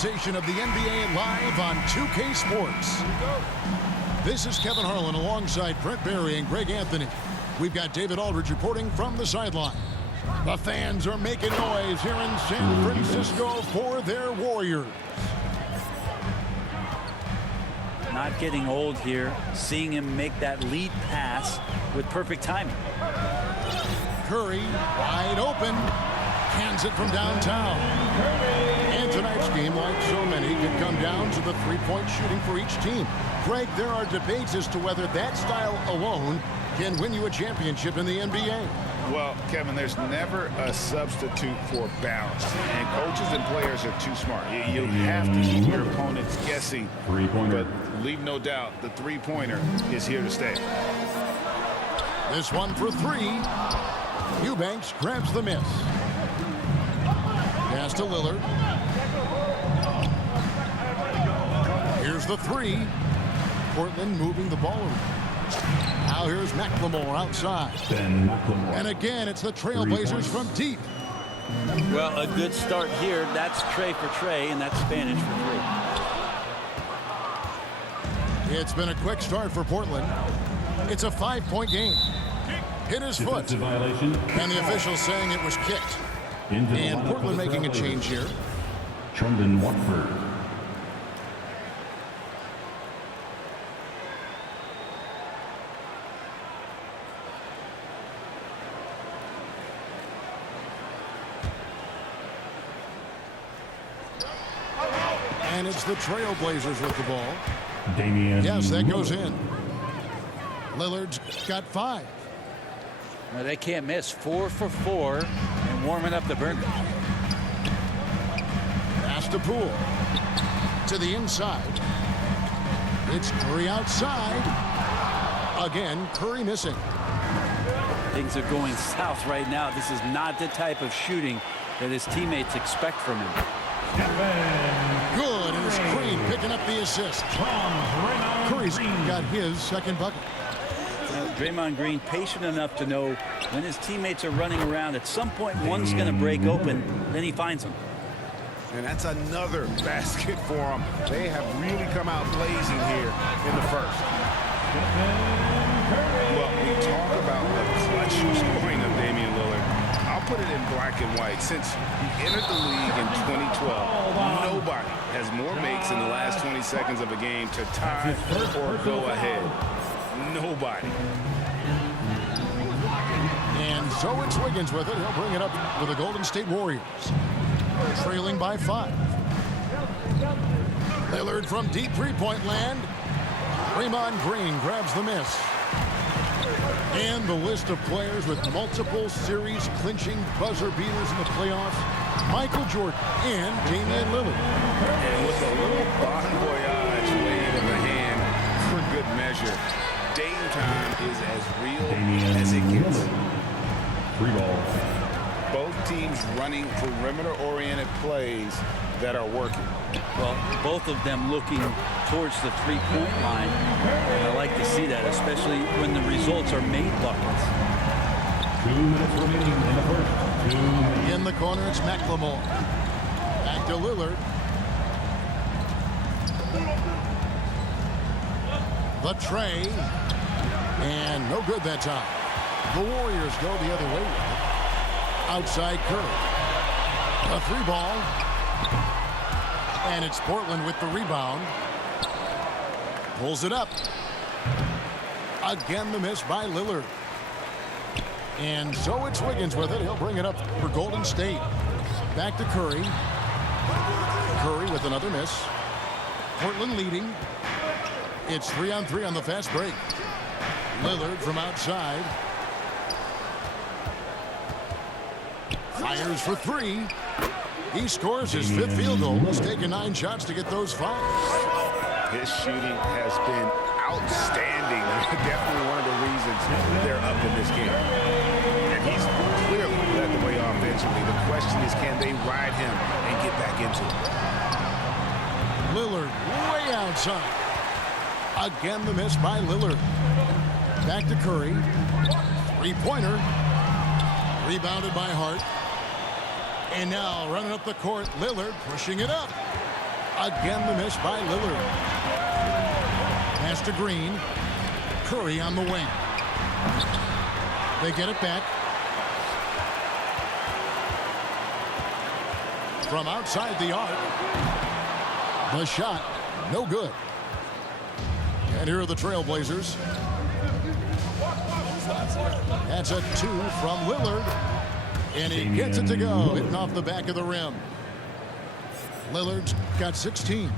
presentation of the NBA live on 2K Sports. This is Kevin Harlan alongside Brent Barry and Greg Anthony. We've got David Aldridge reporting from the sideline. The fans are making noise here in San Francisco for their Warriors. Not getting old here, seeing him make that lead pass with perfect timing. Curry wide open, hands it from downtown. And tonight's game, like so many, could come down to the three-point shooting for each team. Greg, there are debates as to whether that style alone can win you a championship in the NBA. Well, Kevin, there's never a substitute for balance, and coaches and players are too smart. You have to keep your opponents guessing, but leave no doubt the three-pointer is here to stay. This one for three. Eubanks grabs the miss. Pass to Lillard. Here's the three. Portland moving the ball around. Now here's McLemore outside. And again, it's the Trailblazers from deep. Well, a good start here. That's Trey for Trey, and that's Spanish for three. It's been a quick start for Portland. It's a 5-point game. Hit his foot. And the official saying it was kicked. And Portland making a change here. Trendon Watford. And it's the Trailblazers with the ball. Damian. Yes, that goes in. Lillard's got 5. Well, they can't miss. 4 for 4 and warming up the burger. Pass to Poole. To the inside. It's Curry outside. Again, Curry missing. Things are going south right now. This is not the type of shooting that his teammates expect from him. Good, and it's Green picking up the assist. Curry's got his second bucket. Draymond Green patient enough to know when his teammates are running around, at some point one's going to break open, then he finds them. And that's another basket for them. They have really come out blazing here in the first. Well, we talk about the clutch scoring of Damian Lillard. I'll put it in black and white. Since he entered the league in 2012, nobody has more makes in the last 20 seconds of a game to tie or go ahead. Nobody. And so it's Wiggins with it. He'll bring it up for the Golden State Warriors. Trailing by 5. Lillard from deep three-point land. Draymond Green grabs the miss. And the list of players with multiple series-clinching buzzer beaters in the playoffs. Michael Jordan and Damian Lillard. And with a little bon voyage wave of the hand for good measure. Dame time is as real as it gets. Free ball. Both teams running perimeter-oriented plays that are working. Well, both of them looking towards the three-point line. And I like to see that, especially when the results are made buckets. 2 minutes remaining in the first. 2 minutes. In the corner, it's McLemore. Back to Lillard. The tray. And no good that time. The Warriors go the other way with it. Outside Curry. A 3-ball. And it's Portland with the rebound. Pulls it up. Again, the miss by Lillard. And so it's Wiggins with it. He'll bring it up for Golden State. Back to Curry. Curry with another miss. Portland leading. It's 3-on-3 on the fast break. Lillard from outside. Fires for 3. He scores his 5th field goal. He's taken 9 shots to get those 5. His shooting has been outstanding. Definitely one of the reasons they're up in this game. And he's clearly led the way offensively. The question is, can they ride him and get back into it? Lillard way outside. Again, the miss by Lillard. Back to Curry. 3-pointer. Rebounded by Hart. And now running up the court, Lillard pushing it up. Again, the miss by Lillard. Pass to Green. Curry on the wing. They get it back. From outside the arc. The shot, no good. And here are the Trailblazers. That's a 2 from Lillard. And he gets it to go, hitting off the back of the rim. Lillard's got 16.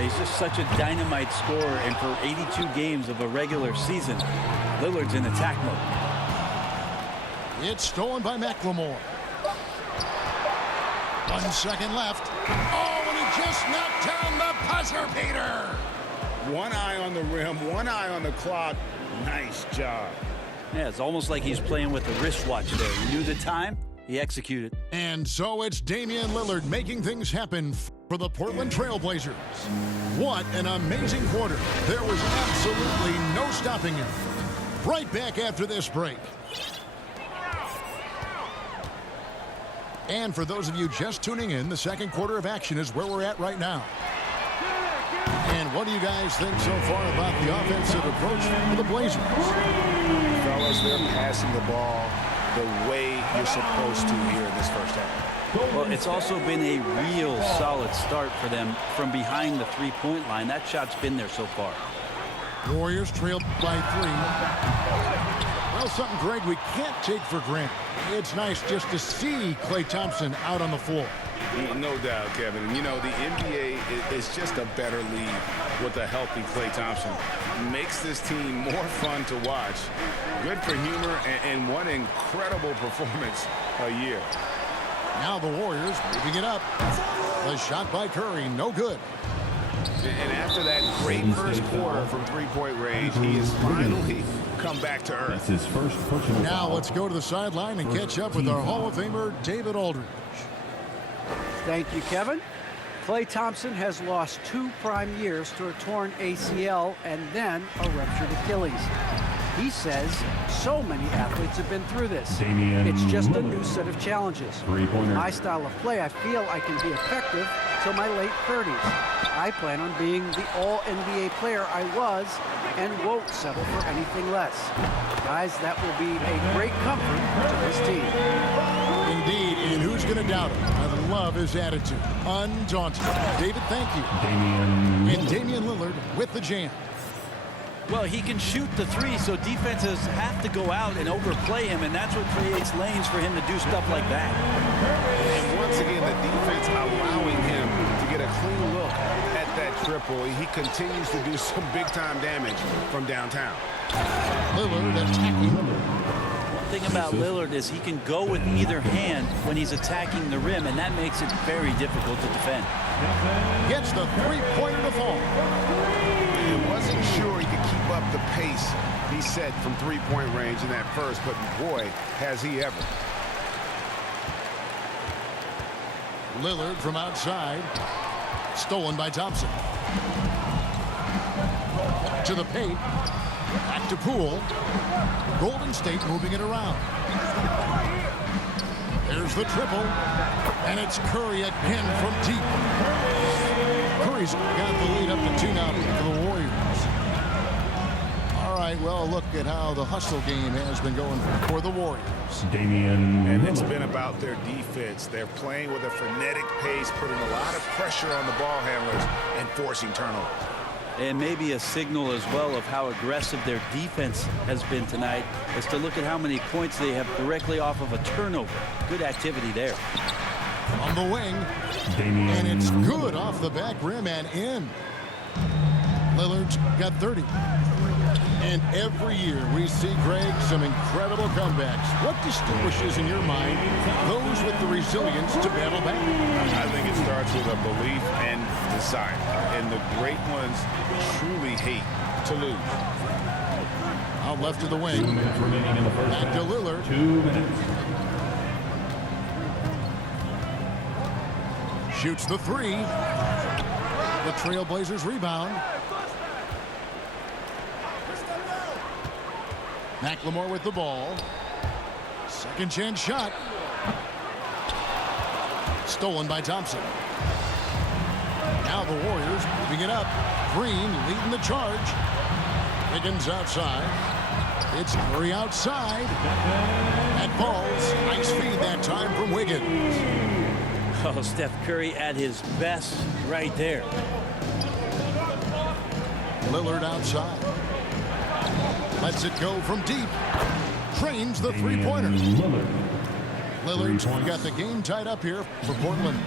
He's just such a dynamite scorer, and for 82 games of a regular season, Lillard's in attack mode. It's stolen by McLemore. 1 second left. Oh, and he just knocked down the buzzer beater. One eye on the rim, one eye on the clock. Nice job. Yeah, it's almost like he's playing with the wristwatch there. He knew the time, he executed. And so it's Damian Lillard making things happen for the Portland Trailblazers. What an amazing quarter. There was absolutely no stopping him. Right back after this break. And for those of you just tuning in, the second quarter of action is where we're at right now. And what do you guys think so far about the offensive approach for the Blazers? Fellas, they're passing the ball the way you're supposed to here in this first half. Well, it's also been a real solid start for them from behind the three-point line. That shot's been there so far. Warriors trail by 3. Well, something, Greg, we can't take for granted. It's nice just to see Klay Thompson out on the floor. No doubt, Kevin. And, you know, the NBA is just a better league with a healthy Klay Thompson. Makes this team more fun to watch. Good for humor and one incredible performance a year. Now the Warriors moving it up. The shot by Curry, no good. And after that great first quarter from three-point range, he has finally come back to earth. That's his first personal Now foul. let's go to the sideline and catch up with our Hall of Famer, David Aldridge. Thank you, Kevin. Klay Thompson has lost 2 prime years to a torn ACL and then a ruptured Achilles. He says so many athletes have been through this. Damian It's just a Lillard. new set of challenges. Three-pointer. My style of play, I feel I can be effective till my late 30s. I plan on being the all-NBA player I was and won't settle for anything less. Guys, that will be a great comfort to this team. Indeed, and who's going to doubt him? I love his attitude. Undaunted. David, thank you. Damian And Damian Lillard with the jam. Well, he can shoot the 3, so defenses have to go out and overplay him, and that's what creates lanes for him to do stuff like that. And once again, the defense allowing him to get a clean look at that triple. He continues to do some big-time damage from downtown. Lillard attacking. One thing about Lillard is he can go with either hand when he's attacking the rim, and that makes it very difficult to defend. Gets the three-pointer to fall. He wasn't sure he could keep up the pace he set from three-point range in that first, but boy, has he ever. Lillard from outside. Stolen by Thompson. To the paint. Back to Poole. Golden State moving it around. There's the triple. And it's Curry again from deep. Curry's got the lead up to 2 now for the Warriors. All right, well, look at how the hustle game has been going for the Warriors. Damian And it's Lillard. been about their defense. They're playing with a frenetic pace, putting a lot of pressure on the ball handlers and forcing turnovers. And maybe a signal as well of how aggressive their defense has been tonight is to look at how many points they have directly off of a turnover. Good activity there. On the wing. Damian And it's Lillard. good off the back rim and in. Lillard's got 30. And every year we see, Greg, some incredible comebacks. What distinguishes in your mind those with the resilience to battle back? I think it starts with a belief and desire. And the great ones truly hate to lose. Out left to the 2 wing. minutes remaining in the first Back to half. Lillard. 2 minutes. Shoots the 3. The Trailblazers rebound. McLemore with the ball. Second chance shot. Stolen by Thompson. the Warriors moving it up. Green leading the charge. Wiggins outside. It's Curry outside. And balls. Nice feed that time from Wiggins. Oh, Steph Curry at his best right there. Lillard outside. Lets it go from deep. Trains the three-pointer. Lillard's got the game tied up here for Portland.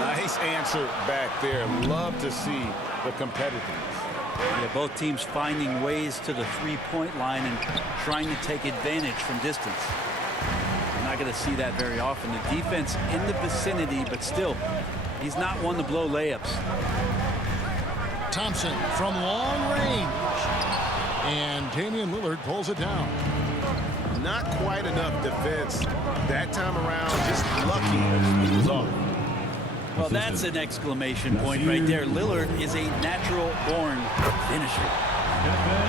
Nice answer back there. Love to see the competitiveness. Yeah, both teams finding ways to the three-point line and trying to take advantage from distance. You're not going to see that very often. The defense in the vicinity, but still, he's not one to blow layups. Thompson from long range. And Damian Lillard pulls it down. Not quite enough defense that time around. Just lucky he was off. Well, that's an exclamation point right there. Lillard is a natural-born finisher.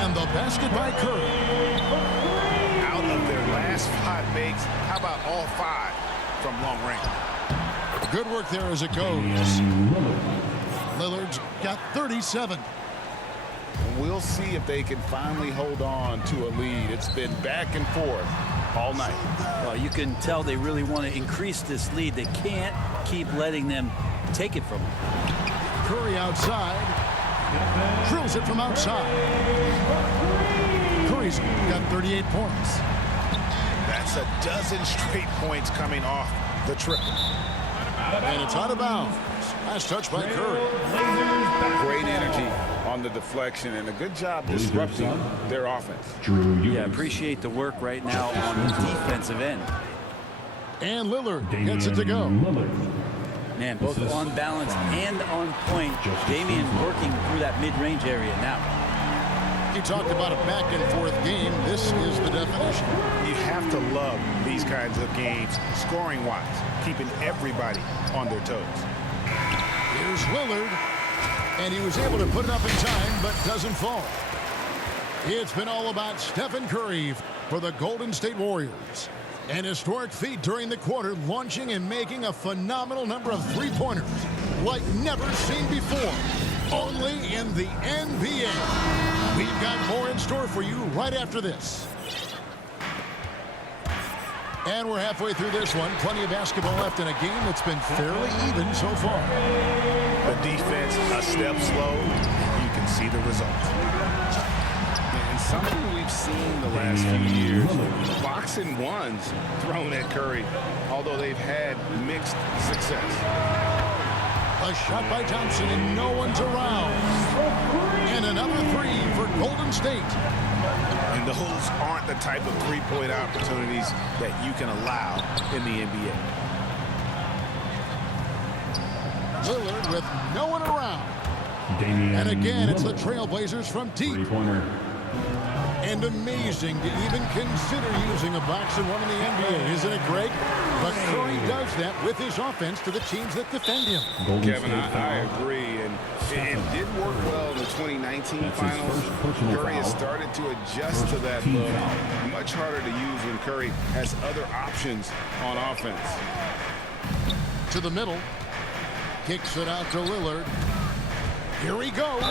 And the basket by Curry. Out of their last 5 makes, how about all 5 from long range? Good work there as it goes. Lillard's got 37. We'll see if they can finally hold on to a lead. It's been back and forth all night. Well, you can tell they really want to increase this lead. They can't keep letting them take it from them. Curry outside. Drills it from outside. Curry's got 38 points. That's a dozen straight points coming off the triple. And it's out of bounds. Nice touch by Curry. Great energy on the deflection and a good job disrupting their offense. Yeah, appreciate the work right now on the defensive end. And Lillard gets it to go. Man, both on balance and on point. Damian working through that mid-range area now. You talked about a back-and-forth game. This is the definition. You have to love these kinds of games, scoring-wise, keeping everybody on their toes. Here's Lillard, and he was able to put it up in time, but doesn't fall. It's been all about Stephen Curry for the Golden State Warriors. An historic feat during the quarter, launching and making a phenomenal number of three-pointers like never seen before, only in the NBA. We've got more in store for you right after this. And we're halfway through this one. Plenty of basketball left in a game that's been fairly even so far. The defense a step slow, you can see the results. And something we've seen the last few years, boxing ones thrown at Curry, although they've had mixed success. A shot by Thompson and no one's around. And another three for Golden State. And those aren't the type of three-point opportunities that you can allow in the NBA. Lillard with no one around. And again, it's the Trailblazers from deep. Three-pointer. And amazing to even consider using a box and one in the NBA. Isn't it great? But Curry does that with his offense to the teams that defend him. Kevin, I agree. And it did work well in the 2019 finals. Curry has started to adjust to that look. Much harder to use when Curry has other options on offense. To the middle. Kicks it out to Lillard. Here he goes.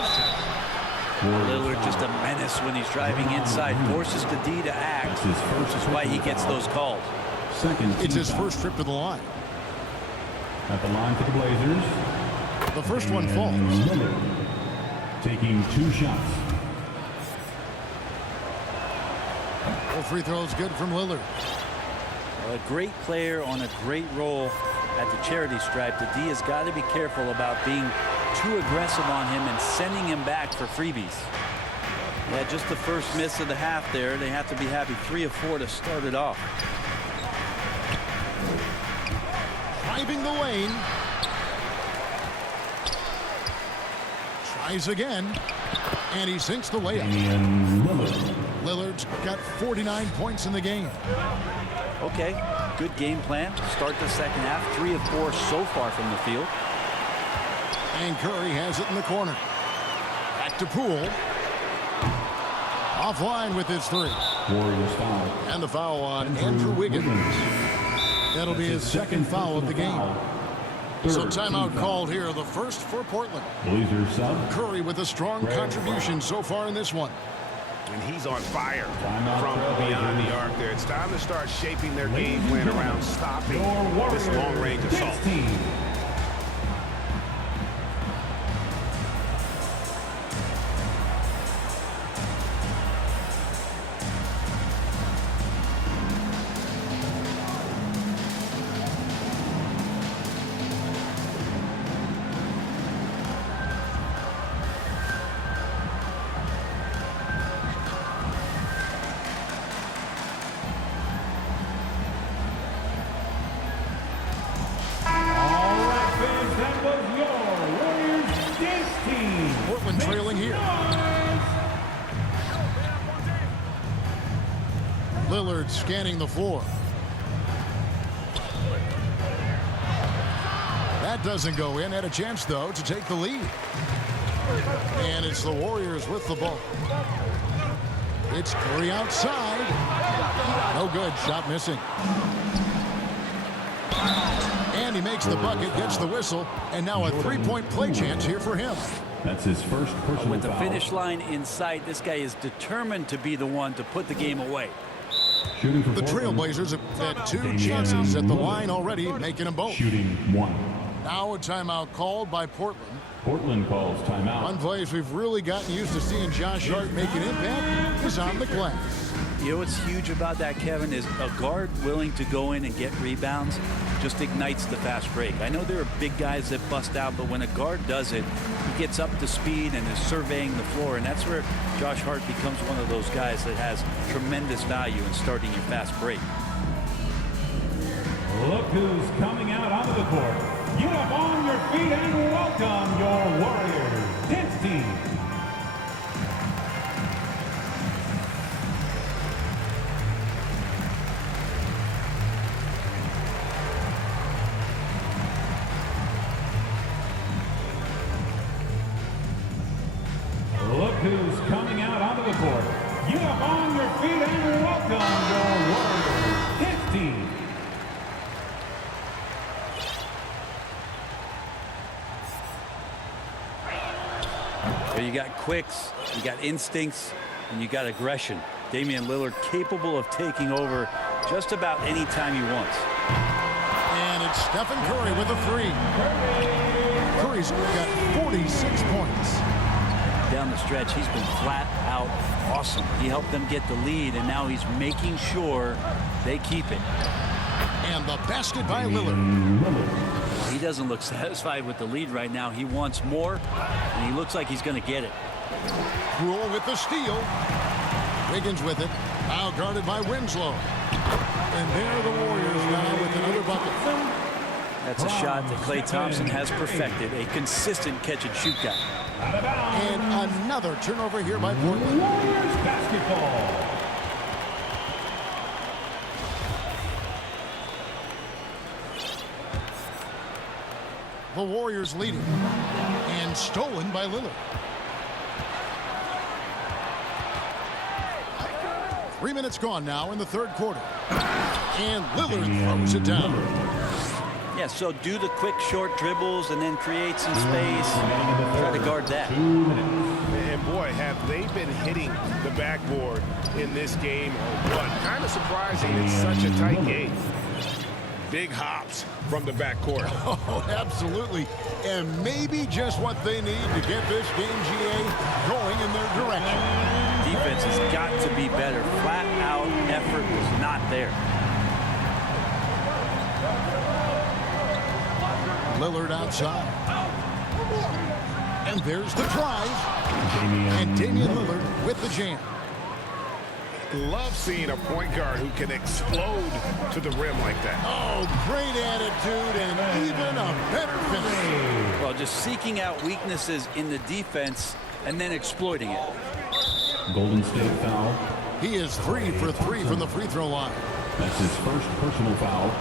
Lillard just a menace when he's driving inside. Forces the D to act. Which is why he gets those calls. It's his first trip to the line. At the line for the Blazers. The first one falls. Lillard taking 2 shots. Well, free throws good from Lillard. A great player on a great role at the charity stripe. The D has got to be careful about being too aggressive on him and sending him back for freebies. Yeah, just the first miss of the half there. They have to be happy. 3 of 4 to start it off. Driving the lane. Tries again. And he sinks the layup. Lillard's got 49 points in the game. Okay, good game plan. Start the second half. 3 of 4 so far from the field. And Curry has it in the corner. Back to Poole. Offline with his 3. Warriors foul. And the foul on Andrew Wiggins. That'll be his second foul of the game. So timeout called here, the first for Portland. Blazers sub. Curry with a strong contribution so far in this one. And he's on fire Timeout from for beyond the Blazers. arc there. It's time to start shaping their game plan around stopping this long-range assault. Portland trailing here. Lillard scanning the floor. That doesn't go in. Had a chance, though, to take the lead. And it's the Warriors with the ball. It's Curry outside. No good. Shot missing. And he makes the bucket, gets the whistle, and now a three-point play chance here for him. That's his first personal With the foul. finish line in sight, this guy is determined to be the one to put the game away. Shooting for The Portland. Trailblazers have had two Damian chances at the Lillard. line already, making them both. Shooting 1. Now a timeout called by Portland. Portland calls timeout. One place we've really gotten used to seeing Josh Hart make an impact is on the glass. You know what's huge about that, Kevin, is a guard willing to go in and get rebounds just ignites the fast break. I know there are big guys that bust out, but when a guard does it, he gets up to speed and is surveying the floor, and that's where Josh Hart becomes one of those guys that has tremendous value in starting your fast break. Look who's coming out onto the court. Get up on your feet and welcome your Warriors dance team. Look who's coming out onto the court. Get up on your feet and welcome your Warriors dance team. So you got quicks, you got instincts, and you got aggression. Damian Lillard capable of taking over just about any time he wants. And it's Stephen Curry with a three. Curry's got 46 points. Down the stretch, he's been flat out awesome. He helped them get the lead, and now he's making sure they keep it. And the basket by Lillard. He doesn't look satisfied with the lead right now. He wants more, and he looks like he's going to get it. Rule with the steal. Wiggins with it. Now guarded by Winslow. And there are the Warriors now with another bucket. That's a shot that Klay Thompson has perfected, a consistent catch-and-shoot guy. And another turnover here by Portland. Warriors basketball. The Warriors leading. And stolen by Lillard. 3 minutes gone now in the third quarter. And Lillard throws it down. Yeah, so do the quick short dribbles and then create some space. Try to guard that. And boy, have they been hitting the backboard in this game or what? Kind of surprising. It's such a tight game. Big hops from the backcourt. Oh, absolutely. And maybe just what they need to get this game, GA, going in their direction. Defense has got to be better. Flat out effort was not there. Lillard outside. And there's the drive. And Damian Lillard with the jam. Love seeing a point guard who can explode to the rim like that. Oh, great attitude and even a better finish. Well, just seeking out weaknesses in the defense and then exploiting it. Golden State foul. He is 3 for 3 from the free throw line. That's his first personal foul.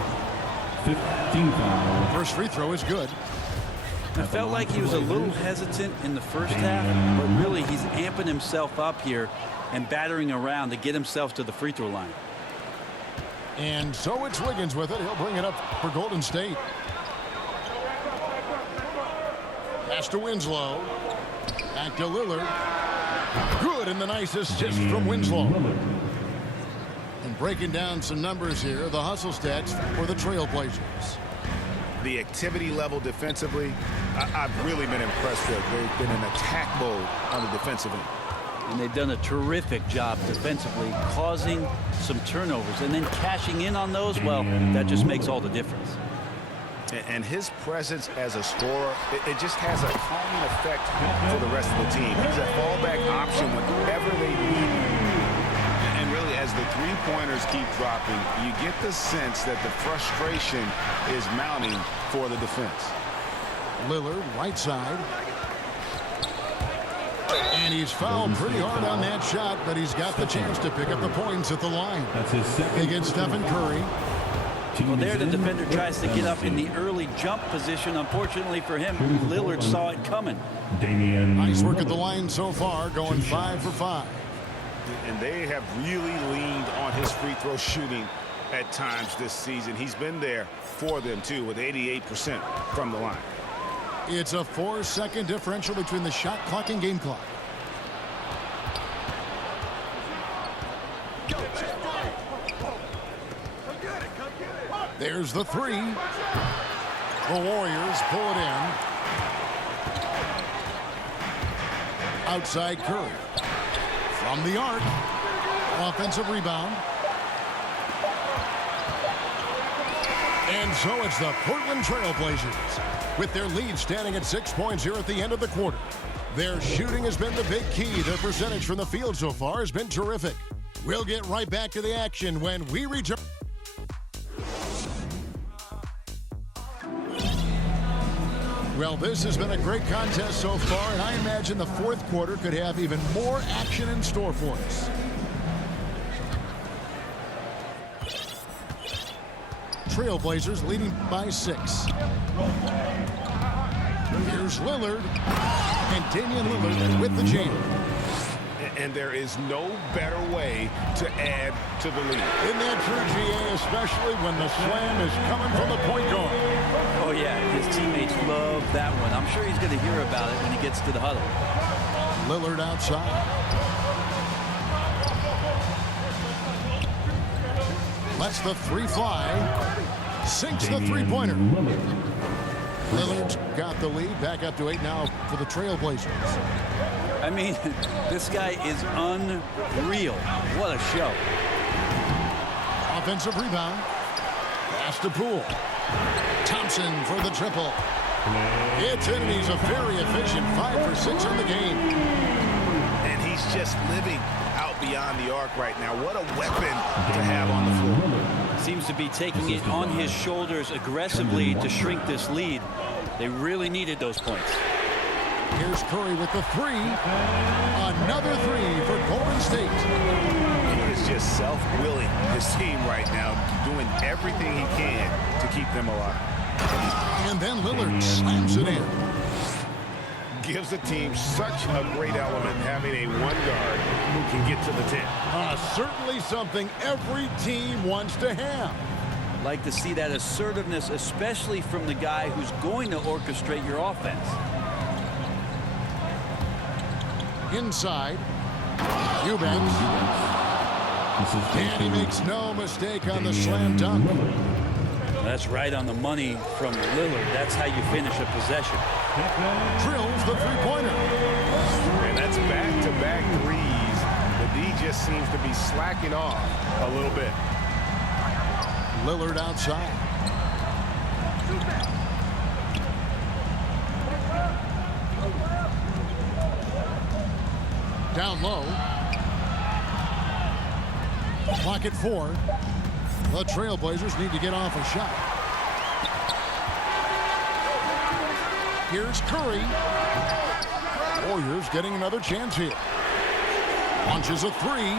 15 foul. First free throw is good. I felt like he was a little hesitant in the first half, but really he's amping himself up here and battering around to get himself to the free throw line. And so it's Wiggins with it. He'll bring it up for Golden State. Pass to Winslow. Back to Lillard. Good, and the nice assist from Winslow. And breaking down some numbers here, the hustle stats for the Trailblazers. The activity level defensively, I've really been impressed with. They've been in attack mode on the defensive end. And they've done a terrific job defensively, causing some turnovers. And then cashing in on those, well, that just makes all the difference. And his presence as a scorer, it just has a calming effect for the rest of the team. He's a fallback option whenever they need him. And really, as the three-pointers keep dropping, you get the sense that the frustration is mounting for the defense. Lillard, right side. And he's fouled pretty hard on that shot, but he's got the chance to pick up the points at the line. That's his second. Against Stephen Curry. Well, there the defender tries to get up in the early jump position. Unfortunately for him, Lillard saw it coming. Nice work at the line so far, going 5 for 5. And they have really leaned on his free throw shooting at times this season. He's been there for them, too, with 88% from the line. It's a 4-second differential between the shot clock and game clock. There's the three. The Warriors pull it in. Outside Curry. From the arc. Offensive rebound. And so it's the Portland Trailblazers with their lead standing at 6 points here at the end of the quarter. Their shooting has been the big key. Their percentage from the field so far has been terrific. We'll get right back to the action when we return. Well, this has been a great contest so far, and I imagine the fourth quarter could have even more action in store for us. Trailblazers leading by 6. Here's Lillard, and Damian Lillard with the jam. And there is no better way to add to the lead. Isn't that true, GA, especially when the slam is coming from the point guard? Oh, yeah, his teammates love that one. I'm sure he's going to hear about it when he gets to the huddle. Lillard outside. Lets the three fly. Sinks the three-pointer. Lillard's got the lead. Back up to 8 now for the Trailblazers. I mean, this guy is unreal. What a show. Offensive rebound. Pass to Poole. Thompson for the triple. It's in, and he's a very efficient 5 for 6 on the game. And he's just living out beyond the arc right now. What a weapon to have on the floor. Seems to be taking it on his shoulders aggressively to shrink this lead. They really needed those points. Here's Curry with the three. Another three for Golden State. He is just self-willing his team right now, doing everything he can to keep them alive. And then Lillard slams it in. Gives the team such a great element having a one guard who can get to the 10. Certainly something every team wants to have. Like to see that assertiveness, especially from the guy who's going to orchestrate your offense. Inside, Eubanks, and he makes no mistake on the slam dunk. That's right on the money from Lillard. That's how you finish a possession. Drills the three-pointer. And that's back-to-back threes. The D just seems to be slacking off a little bit. Lillard outside. Down low. Clock at 4. The Trailblazers need to get off a shot. Here's Curry. Warriors getting another chance here. Launches a three.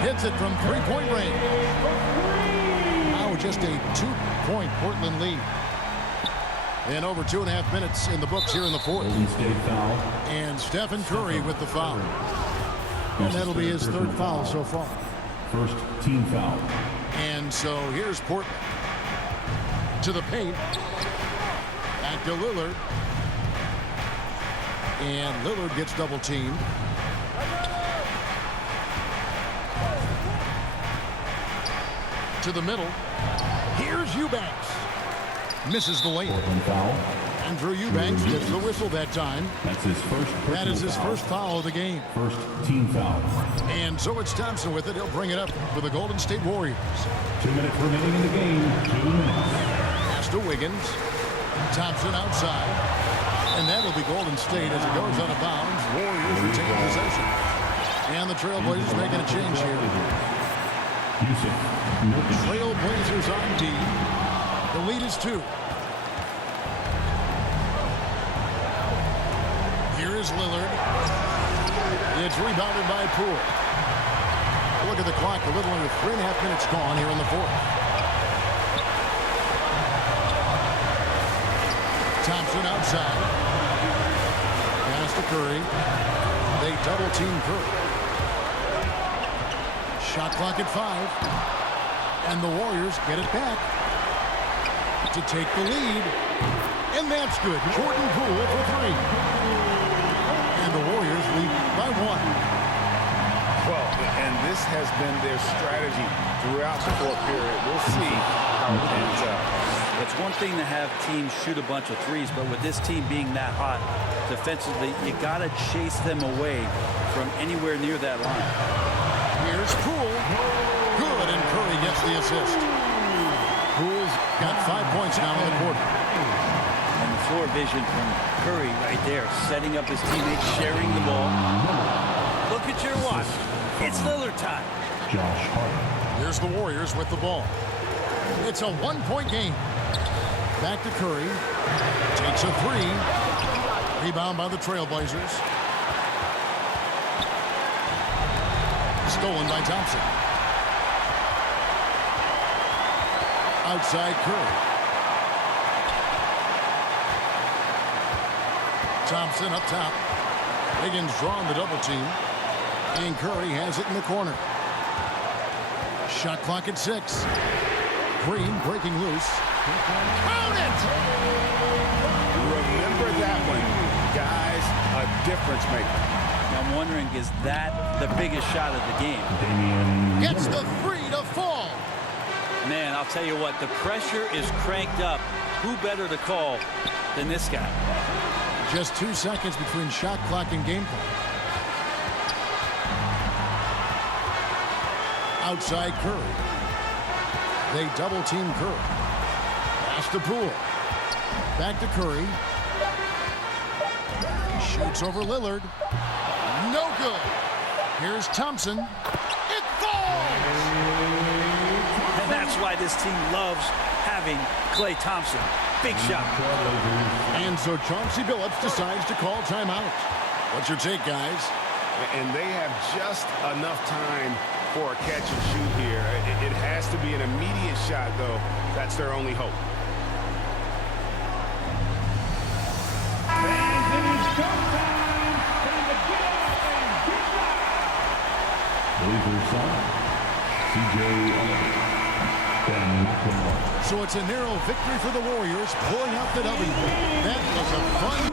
Hits it from three-point range. Now just a 2-point Portland lead. And over 2.5 minutes in the books here in the fourth. And Stephen Curry with the foul. And that'll be his third foul so far. First team foul. And so here's Portland. To the paint. Back to Lillard. And Lillard gets double teamed. To the middle. Here's Eubanks. Misses the layup. Andrew Eubanks gets the whistle that time. That's his first. That is his first foul of the game. First team foul. And so it's Thompson with it. He'll bring it up for the Golden State Warriors. 2 minutes remaining in the game. 2 minutes. Pass to Wiggins. Thompson outside. And that'll be Golden State as it goes out of bounds. Warriors retain possession. And the Trailblazers making a change here. Trailblazers on D. The lead is 2. Here is Lillard. It's rebounded by Poole. Look at the clock. A little under 3.5 minutes gone here in the fourth. Thompson outside. Pass to Curry. They double team Curry. Shot clock at 5. And the Warriors get it back to take the lead. And that's good. Jordan Poole for 3. And the Warriors lead by 1. Well, and this has been their strategy throughout the fourth period. We'll see how it ends up. It's one thing to have teams shoot a bunch of threes, but with this team being that hot defensively, you got to chase them away from anywhere near that line. Here's Poole. Good, and Curry gets the assist. Poole's got 5 points now in the quarter. And the floor vision from Curry right there, setting up his teammates, sharing the ball. Look at your watch. It's Lillard time. Josh Hart. Here's the Warriors with the ball. It's a 1-point game. Back to Curry. Takes a 3. Rebound by the Trailblazers. Stolen by Thompson. Outside Curry. Thompson up top. Higgins drawn the double team. And Curry has it in the corner. Shot clock at 6. Green breaking loose. Count it! Remember that one, guys. A difference maker. I'm wondering, is that the biggest shot of the game? Damian Gets Lillard. the 3 to fall. Man, I'll tell you what, the pressure is cranked up. Who better to call than this guy? Just 2 seconds between shot clock and game clock. Outside Curry. They double team Curry. Pass to Poole. Back to Curry. Shoots over Lillard. No good. Here's Thompson. It falls! And that's why this team loves having Klay Thompson. Big shot. And so Chauncey Billups decides to call timeout. What's your take, guys? And they have just enough time for a catch and shoot here. It has to be an immediate shot, though. That's their only hope. So it's a narrow victory for the Warriors, pulling out the W. That was a fun